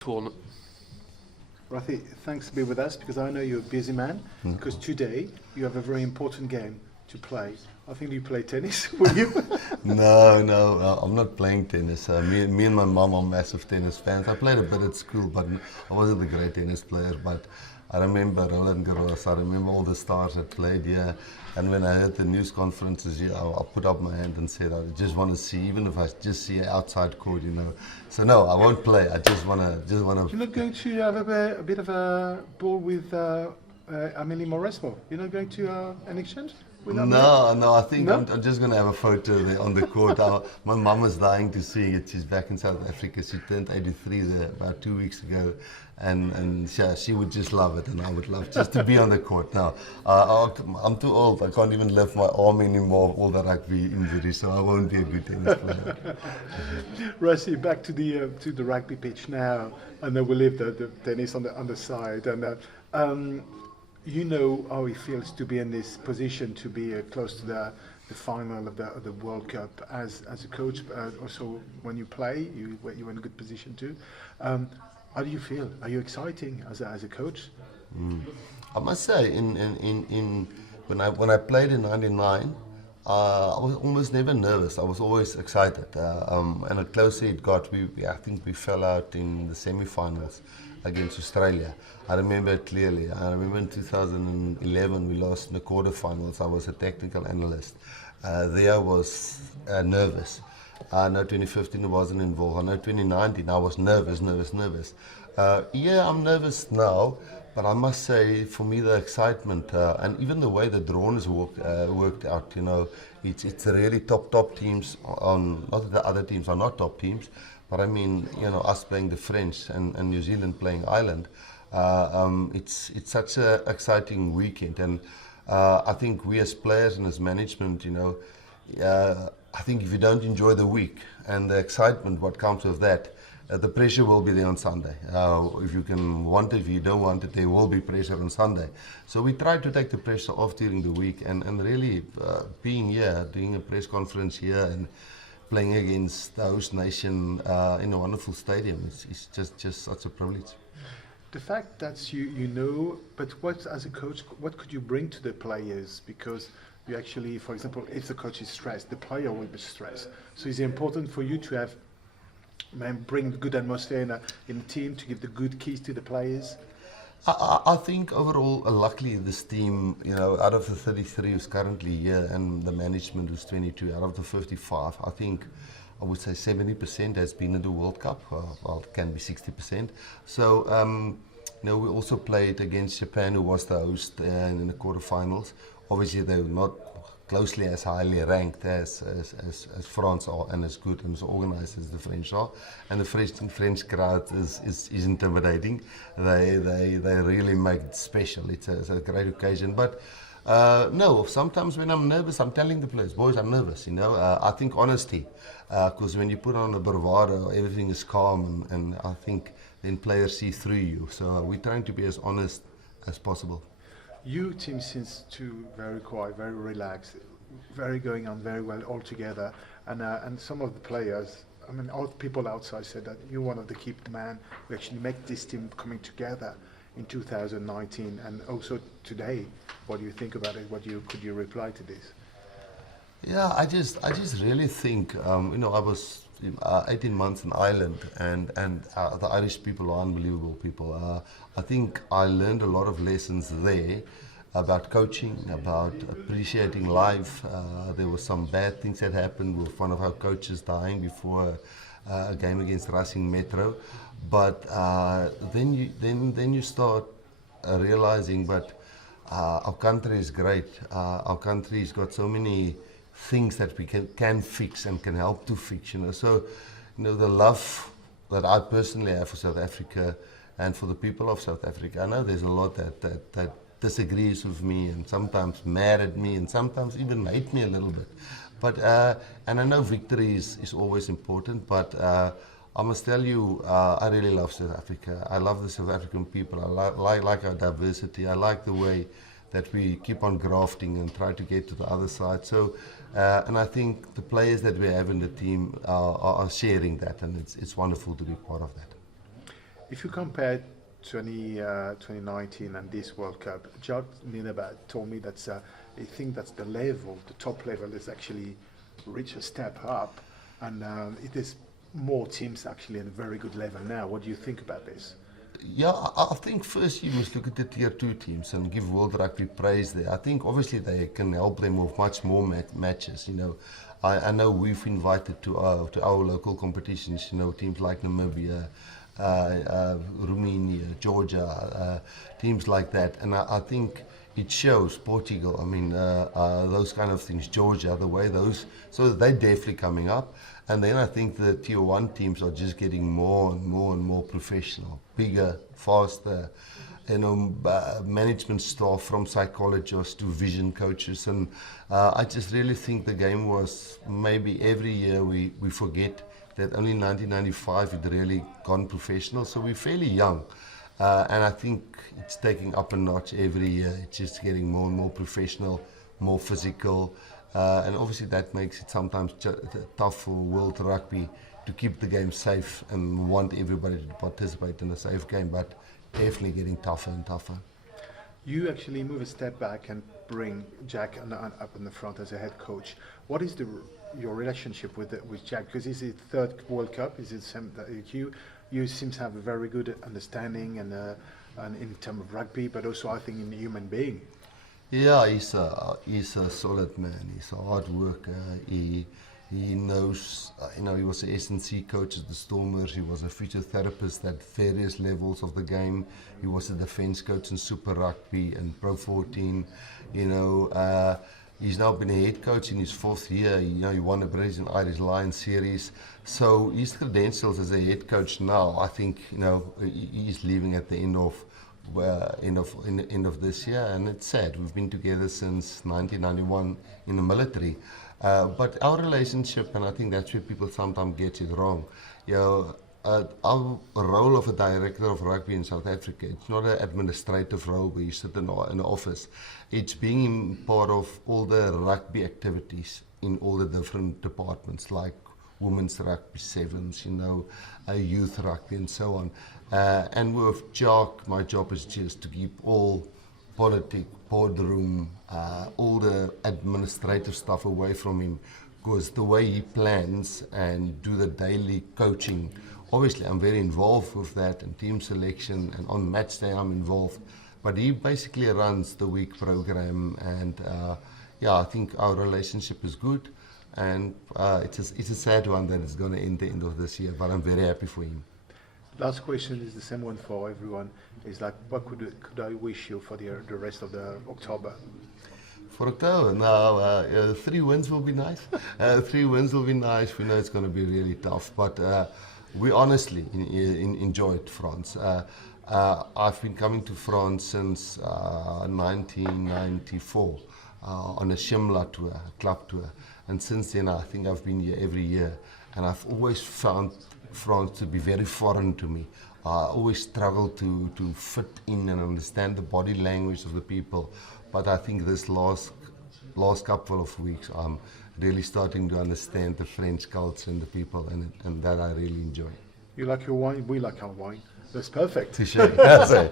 tournament. Rassie, thanks to be with us because I know you're a busy man. Because today you have a very important game to play. I think you play tennis, will you? No, I'm not playing tennis. Me and my mom are massive tennis fans. I played a bit at school, but I wasn't a great tennis player. But I remember Roland Garros. I remember all the stars that played here. And when I heard the news conferences here, I put up my hand and said, I just want to see, even if I just see an outside court, you know. So no, I won't play. I just want to. You're not going to have a bit of a ball with Amélie Mauresmo? You're not going to an exchange? No, I think No? I'm just going to have a photo there on the court. My mum is dying to see it. She's back in South Africa. She turned 83 there about 2 weeks ago. And she would just love it, and I would love just to be on the court. Now, I'm too old. I can't even lift my arm anymore with all the rugby injuries, so I won't be a good tennis player. Rassie, back to the rugby pitch now. I know we leave the tennis on the side, and you know how it feels to be in this position, to be close to the final of the World Cup as a coach. Also, when you play, you're in a good position too. How do you feel? Are you exciting as a coach? I must say, when I played in '99, I was almost never nervous. I was always excited. And the closer it got, I think we fell out in the semi-finals against Australia. I remember it clearly. I remember in 2011 we lost in the quarterfinals. I was a technical analyst. There I was nervous. I know 2015 I wasn't involved. I know 2019 I was nervous. Yeah, I'm nervous now, but I must say, for me, the excitement and even the way the draws worked out, you know, it's really top teams. Not that the other teams are not top teams, but I mean, you know, us playing the French and New Zealand playing Ireland. It's such an exciting weekend, and I think we as players and as management, you know, I think if you don't enjoy the week and the excitement, what comes with that, the pressure will be there on Sunday. If you can want it, if you don't want it, there will be pressure on Sunday. So we try to take the pressure off during the week, and really being here, doing a press conference here and playing against the host nation in a wonderful stadium, it's just such a privilege. The fact that you know, but what as a coach, what could you bring to the players? Because you actually, for example, if the coach is stressed, the player will be stressed. So it's important for you to have, bring good atmosphere in a team, to give the good keys to the players. I think overall, luckily, this team, you know, out of the 33 who's currently here and the management who's 22, out of the 55, I think I would say 70% has been in the World Cup. Well, it can be 60%. So, you know, we also played against Japan, who was the host in the quarterfinals. Obviously, they were not closely as highly ranked as France are, and as good and as organized as the French are. And the French crowd is intimidating. They really make it special. It's a great occasion. But no, sometimes when I'm nervous, I'm telling the players, boys, I'm nervous. You know, I think honesty, because when you put on a bravado, everything is calm, and I think then players see through you. So we're trying to be as honest as possible. You team seems to very quiet, very relaxed, very going on very well all together, and some of the players, I mean, all people outside said that you're one of the key men who actually make this team coming together in 2019 and also today. What do you think about it? Could you reply to this? Yeah, I just really think, you know, I was 18 months in Ireland, and the Irish people are unbelievable people. I think I learned a lot of lessons there about coaching, about appreciating life. There were some bad things that happened with one of our coaches dying before a game against Racing Metro, but then you start realizing, but our country is great. Our country's got so many things that we can fix and can help to fix, you know. So, you know, the love that I personally have for South Africa and for the people of South Africa. I know there's a lot that disagrees with me and sometimes mad at me and sometimes even hate me a little bit. But and I know victory is always important, but I must tell you, I really love South Africa. I love the South African people. I like our diversity. I like the way that we keep on grafting and try to get to the other side. So, and I think the players that we have in the team are sharing that, and it's wonderful to be part of that. If you compare 2019 and this World Cup, Jack Ninaba told me that he think that's the level, the top level is actually reached a step up, and it is more teams actually at a very good level now. What do you think about this? Yeah, I think first you must look at the tier 2 teams and give World Rugby praise there. I think obviously they can help them with much more matches. You know, I know we've invited to our local competitions. You know, teams like Namibia, Romania, Georgia, teams like that, and I think it shows Portugal. I mean, those kind of things. Georgia, the way those, so they're definitely coming up. And then I think the tier 1 teams are just getting more and more professional, bigger, faster. You know, management staff from psychologists to vision coaches, and I just really think the game was, maybe every year we forget that only 1995 it really gone professional. So we're fairly young, and I think it's taking up a notch every year. It's just getting more and more professional, more physical. And obviously that makes it sometimes tough for World Rugby to keep the game safe and want everybody to participate in a safe game, but definitely getting tougher and tougher. You actually move a step back and bring Jack up in the front as a head coach. What is your relationship with Jack? Because it's his third World Cup. Is it same that you seem to have a very good understanding and in terms of rugby, but also I think in human being. Yeah, he's a solid man. He's a hard worker. He knows, you know, he was an S&C coach at the Stormers. He was a physiotherapist at various levels of the game. He was a defence coach in Super Rugby and Pro 14. You know, he's now been a head coach in his 4th year. You know, he won the Brazilian Irish Lions series. So his credentials as a head coach now, I think, you know, he's leaving at the end of this year, and it's sad. We've been together since 1991 in the military, but our relationship, and I think that's where people sometimes get it wrong. You know, our role of a director of rugby in South Africa, it's not an administrative role where you sit in the office. It's being part of all the rugby activities in all the different departments, like women's rugby sevens, you know, youth rugby and so on. And with Jack, my job is just to keep all politics, boardroom, all the administrative stuff away from him, because the way he plans and do the daily coaching, obviously I'm very involved with that, and team selection, and on match day I'm involved, but he basically runs the week program, and yeah, I think our relationship is good. And it's a sad one that it's going to end the end of this year, but I'm very happy for him. Last question is the same one for everyone. It's like, what could I wish you for the rest of the October? For October, now 3 wins will be nice. 3 wins will be nice. We know it's going to be really tough, but we honestly enjoyed France. I've been coming to France since 1994 on a Shimla tour, a club tour. And since then, I think I've been here every year, and I've always found France to be very foreign to me. I always struggle to fit in and understand the body language of the people. But I think this last couple of weeks, I'm really starting to understand the French culture and the people, and that I really enjoy. You like your wine? We like our wine. That's perfect. Touché. That's it.